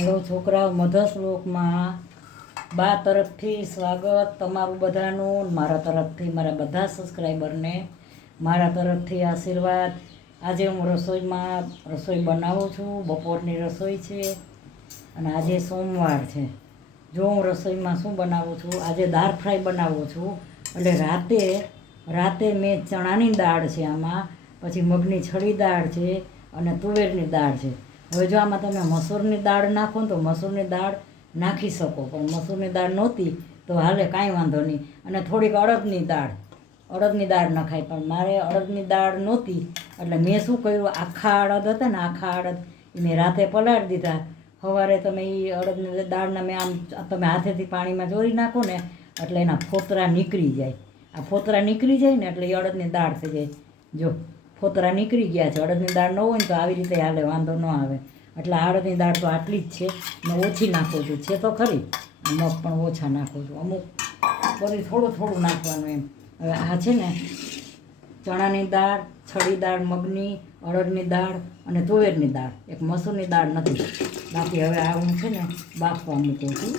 Hello છોકરાઓ, mother શ્લોકમાં બા તરફથી સ્વાગત તમારું બધાનું. મારા તરફથી મારા બધા સબસ્ક્રાઈબરને મારા તરફથી આશીર્વાદ. આજે હું રસોઈ બનાવું છું. બપોરની રસોઈ છે અને આજે સોમવાર છે. જો હું રસોઈમાં શું બનાવું છું, આજે દાળ ફ્રાય બનાવું છું. એટલે રાતે મેં ચણાની દાળ છે, આમાં પછી મગની છડી દાળ છે અને તુવેરની દાળ છે. હવે જો આમાં તમે મસૂરની દાળ નાખો ને તો મસૂરની દાળ નાખી શકો, પણ મસૂરની દાળ નહોતી તો હાલે, કાંઈ વાંધો નહીં. અને થોડીક અડદની દાળ નખાય, પણ મારે અડદની દાળ નહોતી એટલે મેં શું કર્યું, આખા અડદ હતા ને, આખા અડદ એ મેં રાતે પલાળી દીધા. સવારે તમે એ અડદની દાળના મેં આમ તમે હાથેથી પાણીમાં ચોરી નાખો ને એટલે એના ફોતરા નીકળી જાય. આ ફોતરા નીકળી જાય ને એટલે એ અડદની દાળ થઈ જાય. જો ફોતરા નીકળી ગયા છે. અડદની દાળ ન હોય ને તો આવી રીતે હાલે, વાંધો ન આવે. એટલે અડદની દાળ તો આટલી જ છે, ને ઓછી નાખું છું. છે તો ખરી, મગ પણ ઓછા નાખું છું. અમુક બધી થોડું નાખવાનું એમ. હવે આ છે ને ચણાની દાળ, છડી દાળ, મગની, અડદની દાળ અને તુવેરની દાળ, એક મસૂરની દાળ નથી. બાકી હવે આ હું છે ને બાફવા મૂકું છું.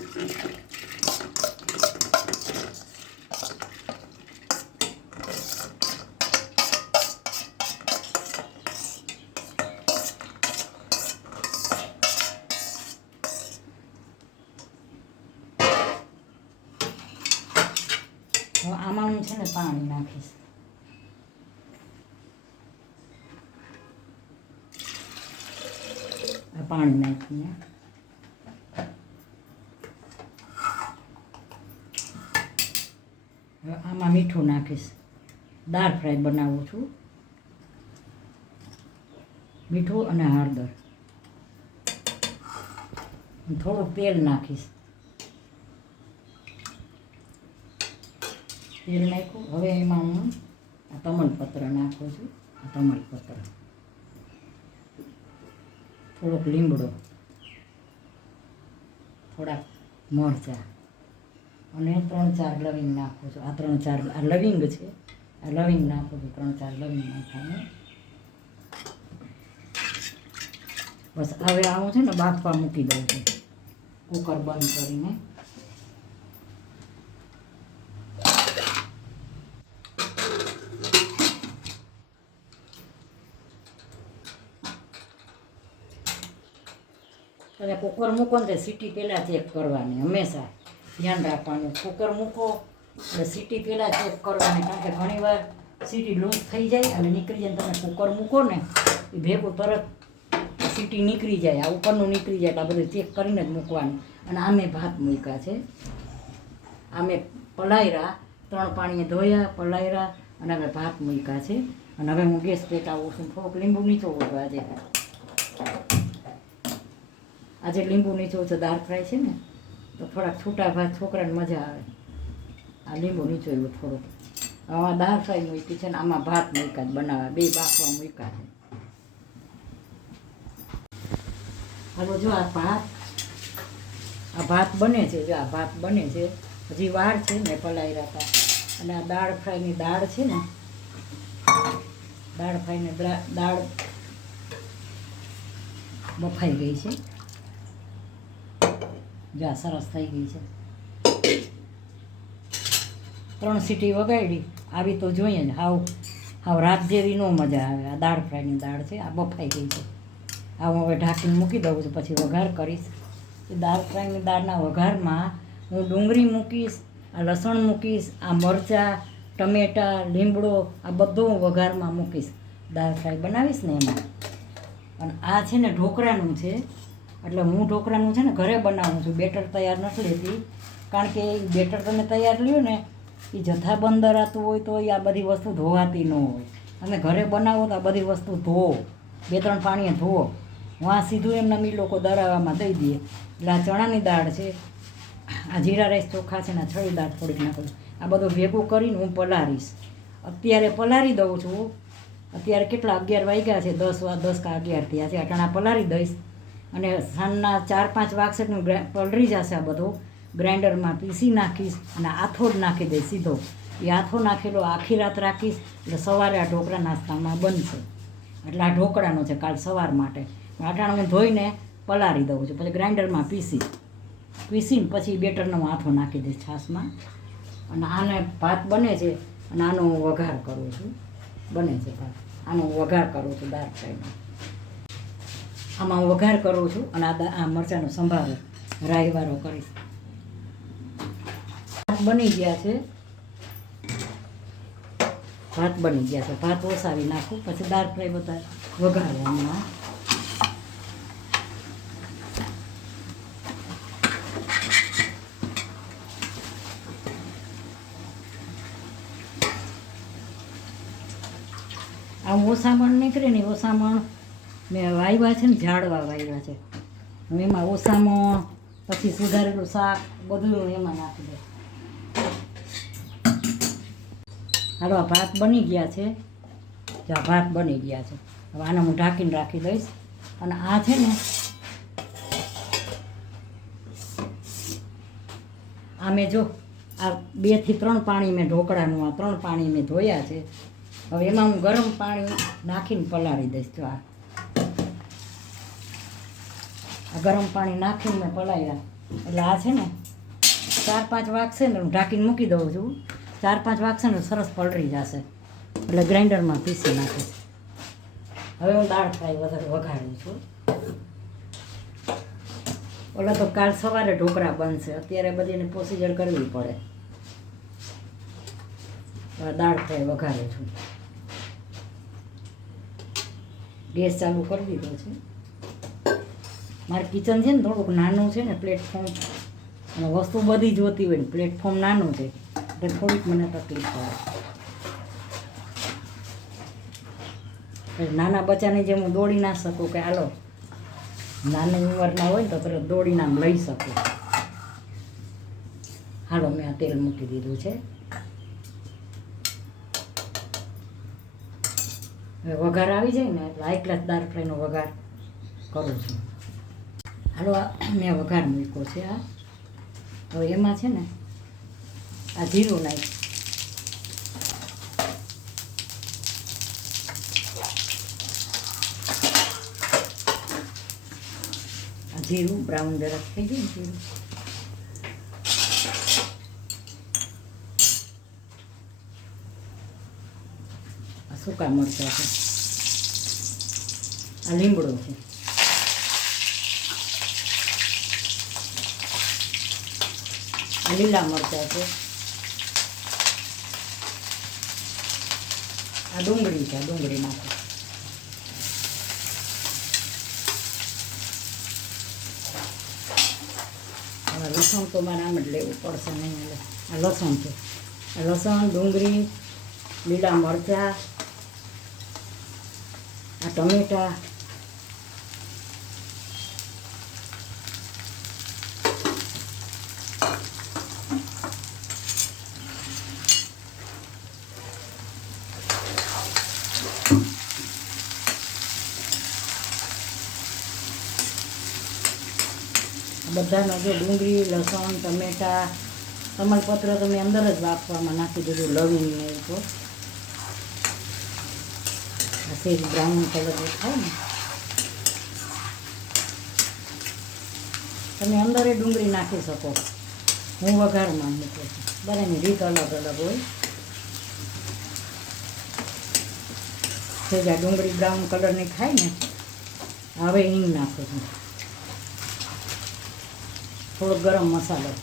હવે આમાં હું છે ને પાણી નાખીશ. આ પાણી નાખીને હવે આમાં મીઠું નાખીશ. દાળ ફ્રાય બનાવું છું. મીઠું અને હળદર, થોડુંક તેલ નાખીશ. તેલ નાખ્યું. હવે એમાં હું આ તમાલપત્ર નાખું છું. આ તમાલપત્ર, થોડોક લીમડો, થોડાક મરચાં અને 3-4 લવિંગ નાખું છું. આ 3-4 લવિંગ છે, આ લવિંગ નાખું છું. 3-4 લવિંગ નાખીને બસ હવે આવું છે ને બાફવા મૂકી દઉં છું, કુકર બંધ કરીને. અને કુકર મૂકો ને સીટી પહેલાં ચેક કરવાની, હંમેશા ધ્યાન રાખવાનું. કુકર મૂકો એટલે સીટી પહેલાં ચેક કરવાની, કારણ કે ઘણીવાર સીટી લૂઝ થઈ જાય અને નીકળી જાય. તમે કુકર મૂકો ને એ ભેગું તરત સીટી નીકળી જાય, આ ઉપરનું નીકળી જાય. એટલે આ બધું ચેક કરીને જ મૂકવાનું. અને આમે ભાત મૂક્યા છે, આમે પલાયરા, 3 પાણીએ ધોયા, પલાયરા અને હવે ભાત મૂક્યા છે. અને હવે હું ગેસ પેટાવું છું. થોડુંક લીંબુ નીચોવું છું. આજે લીંબુ નીચોવું છે. દાળ ફ્રાય છે ને તો થોડાક છૂટા ભાત છોકરાને મજા આવે. આ લીંબુ નીચોયું થોડુંક. આમાં દાળ ફ્રાય મૂકી છે ને આમાં ભાત મૂક્યા જ બનાવવા, 2 બાફવા મૂક્યા છે. હવે જો આ ભાત બને છે. જો આ ભાત બને છે, હજી વાર છે ને, પલાયરા હતા. અને આ દાળ ફ્રાયની દાળ છે ને, દાળ ફ્રાયની દાળ બફાઈ ગઈ છે. જો આ સરસ થઈ ગઈ છે. 3 સીટી વગાડી આવી તો જોઈએ ને. હાવ રાત જેવી ન મજા આવે. આ દાળ ફ્રાયની દાળ છે, આ બફાઈ ગઈ છે. આ હું હવે ઢાંકીને મૂકી દઉં છું, પછી વઘાર કરીશ. એ દાળ ફ્રાયની દાળના વઘારમાં હું ડુંગળી મૂકીશ, આ લસણ મૂકીશ, આ મરચાં, ટમેટાં, લીમડો, આ બધું હું વઘારમાં મૂકીશ. દાળ ફ્રાય બનાવીશ ને એમાં. અને આ છે ને ઢોકળાનું છે, એટલે હું ઢોકળાનું છે ને ઘરે બનાવું છું. બેટર તૈયાર નથી લેતી, કારણ કે એ બેટર તમે તૈયાર લ્યો ને એ જથ્થાબંધ દરાતું હોય તો આ બધી વસ્તુ ધોવાતી ન હોય. તમે ઘરે બનાવો તો આ બધી વસ્તુ ધોવો, 2-3 પાણીએ ધોવો. વાં સીધું એમને એ લોકો દરાવામાં દઈ દે. એટલે આ ચણાની દાળ છે, આ જીરા રાઈસ ચોખા છે ને, છળી દાળ થોડીક નાખું. આ બધું ભેગું કરીને હું પલાળીશ. અત્યારે પલાળી દઉં છું. અત્યારે કેટલા 11 વાગ્યા છે, 10 કે 11 થયા છે. અટાણા પલાળી દઈશ અને સાંજના 4-5 વાગશે પલળી જશે. આ બધું ગ્રાઇન્ડરમાં પીસી નાખીશ અને આથો જ નાખી દઈશ સીધો. એ આથો નાખેલો આખી રાત રાખીશ એટલે સવારે આ ઢોકળા નાસ્તામાં બનશે. એટલે આ ઢોકળાનો છે કાલ સવાર માટે. અટાણે હું ધોઈને પલાળી દઉં છું, પછી ગ્રાઇન્ડરમાં પીસીને પછી બેટરનો આથો નાખી દઈશ છાશમાં. અને આને ભાત બને છે અને આનો હું વઘાર કરું છું. બને છે ભાત, આનો હું વઘાર કરું છું દાળ ફ્રાયનો. આમાં હું વઘાર કરું છું અને આ મરચાંનો સંભારો રાઈવાળો કરીશ. ભાત બની ગયા છે, ભાત બની ગયા છે. ભાત ઓસાવી નાખું પછી દાળ ફ્રાય બધા વઘારવામાં. આ ઓસામણ નીકળે ને, ઓસામણ મેં વાવ્યા છે ને, ઝાડવા વાવ્યા છે. હું એમાં ઓસામણ પછી સુધારેલું શાક બધું એમાં નાખી દઉં. હાલો આ ભાત બની ગયા છે, આ ભાત બની ગયા છે. હવે આને હું ઢાંકીને રાખી દઈશ. અને આ છે ને, આ મેં જો આ 2 થી 3 પાણી મેં ઢોકળાનું આ 3 પાણી મેં ધોયા છે. હવે એમાં હું ગરમ પાણી નાખીને પલાળી દઈશ. જો આ ગરમ પાણી નાખીને મેં પલાળ્યા એટલે આ છે ને 4-5 વાગશે ને હું ઢાંકીને મૂકી દઉં છું. 4-5 વાગશે ને સરસ પલળી જશે એટલે ગ્રાઇન્ડરમાં પીસી નાખીશ. હવે હું દાળ ફ્રાય વધારે વઘારું છું. ઓલા તો કાલ સવારે ઢોકળા બનશે, અત્યારે બધીને પ્રોસિજર કરવી પડે. હવે દાળ ફ્રાય વઘારું છું. ગેસ ચાલુ કરી દીધો છે. મારું કિચન છે ને થોડુંક નાનું છે ને, પ્લેટફોર્મ અને વસ્તુ બધી જોતી હોય ને, પ્લેટફોર્મ નાનું છે એટલે થોડીક મને તકલીફ પડે. નાના બચ્ચાની જેમ હું દોડી ના શકું કે હાલો નાની ઉંમરના હોય ને તો તરત દોડીને આમ લઈ શકું. હાલો મેં આ તેલ મૂકી દીધું છે. હવે વઘાર આવી જાય ને એટલે હાઈ ક્લાસ દાળ ફ્રાયનો વઘાર કરું છું. હાલો મેં વઘાર મૂક્યો છે. આ હવે એમાં છે ને આ જીરું નાખ, આ જીરું બ્રાઉન જરાક થઈ જાય ને જીરું. આ સૂકા મરચાં છે, આ લીમડો છે, આ લીલા મરચાં છે, આ ડુંગળી છે, આ ડુંગળી નાખો. હવે લસણ તો મારે આમ જ લેવું પડશે નહીં એટલે આ લસણ છે. આ લસણ, ડુંગળી, લીલા મરચાં, આ ટમેટાં, બધાનો જો ડુંગળી, લસણ, ટમેટાં, તમાલપત્ર તો મેં અંદર જ વાપવામાં નાખી દીધું, લવિંગ ને એવું તો. આ સેજ બ્રાઉન કલર દેખાય ને, તમે અંદર એ ડુંગળી નાખી શકો. હું વઘારમાં મૂકું છું, બધાની રીત અલગ અલગ હોય. સેજ આ ડુંગળી બ્રાઉન કલરની ખાય ને, હવે હિંગ નાખું છું, થોડો ગરમ મસાલો,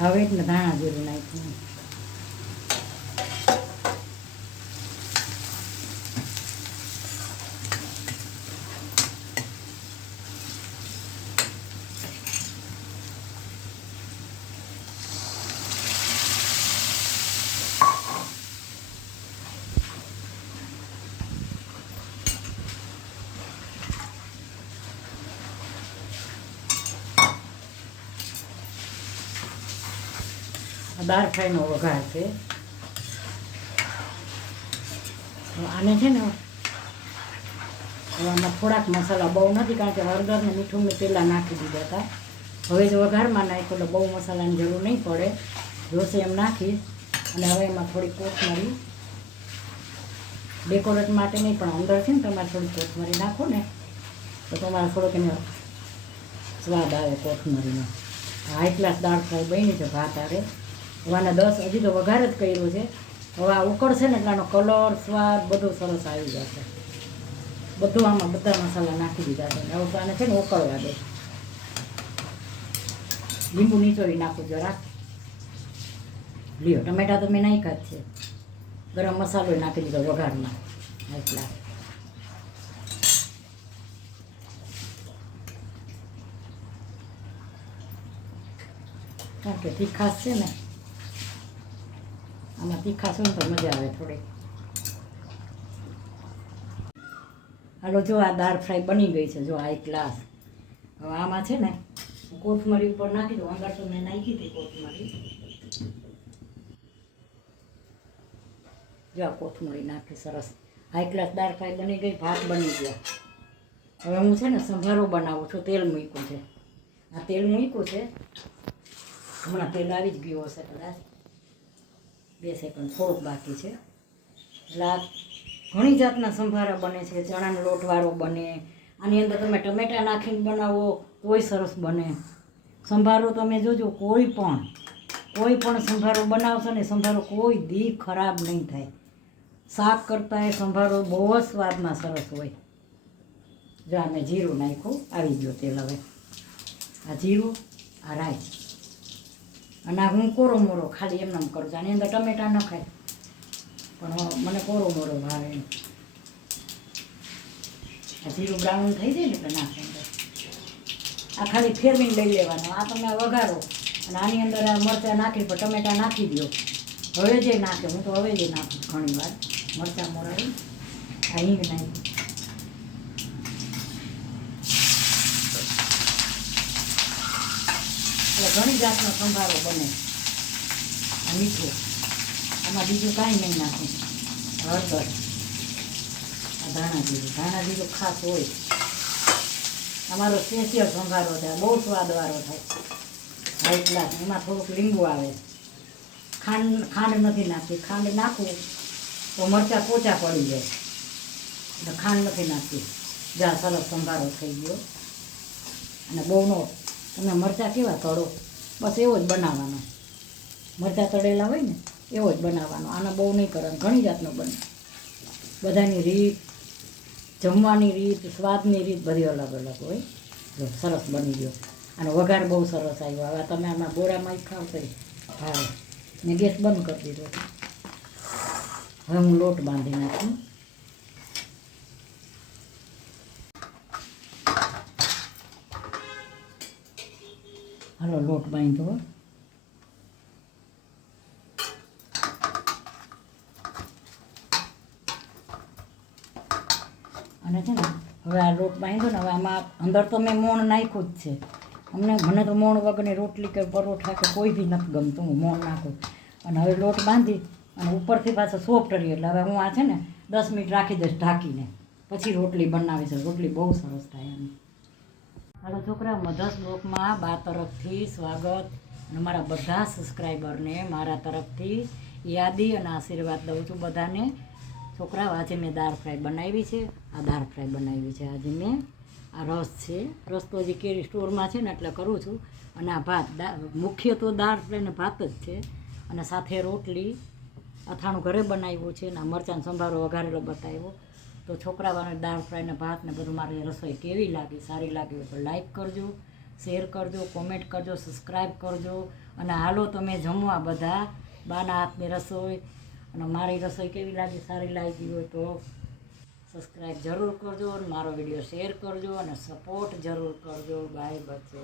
હવે એટલે ધાણા જીરું નાખ્યું. દાળ ફ્રાયનો વઘાર છે. આને છે ને આમાં થોડાક મસાલા બહુ નથી, કારણ કે હળદર ને મીઠું મેં પહેલાં નાખી દીધા હતા. હવે જો વઘારમાં નાખ્યો એટલે બહુ મસાલાની જરૂર નહીં પડે, જોશે એમ નાખીશ. અને હવે એમાં થોડી કોથમરી, ડેકોરેટ માટે નહીં પણ અંદર છે ને તમારે થોડી કોથમરી નાખો ને તો તમારે થોડોક એને સ્વાદ આવે કોથમરીનો. હાઈ ક્લાસ દાળ ફ્રાય બની છે ભાત આરે. હવે આને 10 હજી તો વઘાર જ કર્યો છે. હવે આ ઉકળશે ને એટલે આનો કલર, સ્વાદ બધું સરસ આવી જશે. બધું આમાં બધા મસાલા નાખી દીધા છે. હવે તો આને છે ને ઉકળવા દે. લીંબુ નીચોવી નાખું જરાક. લ્યો, ટમેટા તો મેં નાખ્યા જ છે. ગરમ મસાલો નાખી દીધો વઘારમાં એટલા. કારણ કે તીખાશ છે ને, આમાં તીખાશ હોય ને તો મજા આવે થોડી. હાલો, જો આ દાળ ફ્રાય બની ગઈ છે, જો હાઈ ક્લાસ. હવે આમાં છે ને કોથમરી ઉપર નાખી દઉં. અંદર તો મેં નાખી હતી કોથમરી. જો આ કોથમરી નાખી સરસ. હાઈ ક્લાસ દાળ ફ્રાય બની ગઈ, ભાત બની ગયા. હવે હું છે ને સંભારો બનાવું છું. તેલ મૂક્યું છે, આ તેલ મૂક્યું છે. હમણાં તેલ આવી જ ગયું હશે કદાચ, 2 સેકન્ડ થોડુંક બાકી છે. એટલે આ ઘણી જાતના સંભારા બને છે. ચણાનો લોટવાળો બને, આની અંદર તમે ટમેટા નાખીને બનાવો તોય સરસ બને. સંભારો તમે જોજો, કોઈ પણ સંભારો બનાવશો ને, સંભારો કોઈ દી ખરાબ નહીં થાય. શાક કરતાં એ સંભારો બહુ જ સ્વાદમાં સરસ હોય. જો આ મેં જીરું નાખ્યું, આવી ગયો તેલ. હવે આ જીરું, આ રાઈ, અને આ હું કોરો મોરો ખાલી એમને એમ કરું છું. આની અંદર ટમેટા ન ખાય પણ મને કોરો મોરો ભાવે. આ જીરું બ્રાઉન થઈ જાય ને એટલે નાખે અંદર. આ ખાલી ફેરવીને લઈ લેવાનું. આ તમે વઘારો અને આની અંદર આ મરચાં નાખી પણ ટમેટા નાખી દો. હવે જે નાખે, હું તો હવે જે નાખું ઘણી વાર મરચાં મોરાવી. આ હિંગ નાખી. એટલે ઘણી જાતનો સંભારો બને. આ મીઠું, આમાં બીજું કાંઈ નહીં નાખું. હળદર, આ ધાણા જીરું ખાસ હોય. અમારો સ્પેશિયલ સંભારો થાય, બહુ સ્વાદવાળો થાય. High class. એમાં થોડુંક લીંબુ આવે. ખાંડ નથી નાખતી. ખાંડ નાખું તો મરચાં પોચા પડી જાય, એટલે ખાંડ નથી નાખતી. જ્યાં સરસ સંભારો થઈ ગયો. અને બહુ નો તમે મરચાં કેવા તળો, બસ એવો જ બનાવવાનો. મરચાં તળેલા હોય ને એવો જ બનાવવાનો. આને બહુ નહીં કરવાનું. ઘણી જાતનો બને. બધાની રીત, જમવાની રીત, સ્વાદની રીત બધી અલગ અલગ હોય. જો સરસ બની ગયો. અને વઘાર બહુ સરસ આવ્યો. હવે તમે આમાં બોરામાં ખાવ તો હા. મેં ગેસ બંધ કરી દીધો. હવે હું લોટ બાંધી નાખું. હાલો, લોટ બાંધો. અને છે ને હવે આ લોટ બાંધ્યો ને, હવે આમાં અંદર તો મેં મોણ નાખ્યું જ છે. મને તો મોણ વગરની રોટલી કે પરોઠા કે કોઈ બી નથી ગમતું. હું મોણ નાખું. અને હવે લોટ બાંધી અને ઉપરથી પાછો સોફ્ટ રહી. એટલે હવે હું આ છે ને 10 મિનિટ રાખી દઈશ ઢાંકીને, પછી રોટલી બનાવી છે. રોટલી બહુ સરસ થાય એમ. હાલો છોકરા, મધર્સ બ્લોગમાં બા તરફથી સ્વાગત. અને મારા બધા સબસ્ક્રાઈબરને મારા તરફથી યાદી અને આશીર્વાદ દઉં છું બધાને. છોકરાઓ, આજે મેં દાળ ફ્રાય બનાવી છે. આ દાળ ફ્રાય બનાવી છે આજે મેં. આ રસ છે. રસ તો હજી કેરી સ્ટોરમાં છે ને એટલે કરું છું. અને આ ભાત, મુખ્ય તો દાળ ફ્રાય ને ભાત જ છે. અને સાથે રોટલી, અથાણું ઘરે બનાવ્યું છે. ને મરચાં સંભારો વઘારેલો બતાવ્યો. તો છોકરાઓને દાળ ફ્રાય ને ભાત ને બધું મારી રસોઈ કેવી લાગી, સારી લાગી હોય તો લાઈક કરજો, શેર કરજો, કોમેન્ટ કરજો, સબસ્ક્રાઈબ કરજો. અને હાલો તમે જમવા બધા. બાના હાથની રસોઈ અને મારી રસોઈ કેવી લાગી, સારી લાગી હોય તો સબસ્ક્રાઈબ જરૂર કરજો. અને મારો વિડીયો શેર કરજો અને સપોર્ટ જરૂર કરજો. બાય બચ્ચો.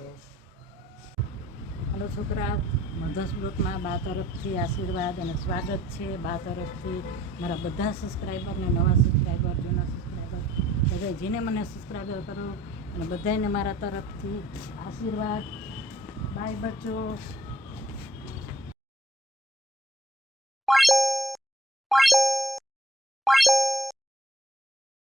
હાલો છોકરા, મધર્સ બ્લોગમાં બા તરફથી આશીર્વાદ અને સ્વાગત છે. બા તરફથી મારા બધા સબસ્ક્રાઈબરને, નવા સબસ્ક્રાઈબર, જૂના સબસ્ક્રાઈબર, બધા જેને મને સબસ્ક્રાઈબર કરો અને બધાને મારા તરફથી આશીર્વાદ. બાય બચ્ચો.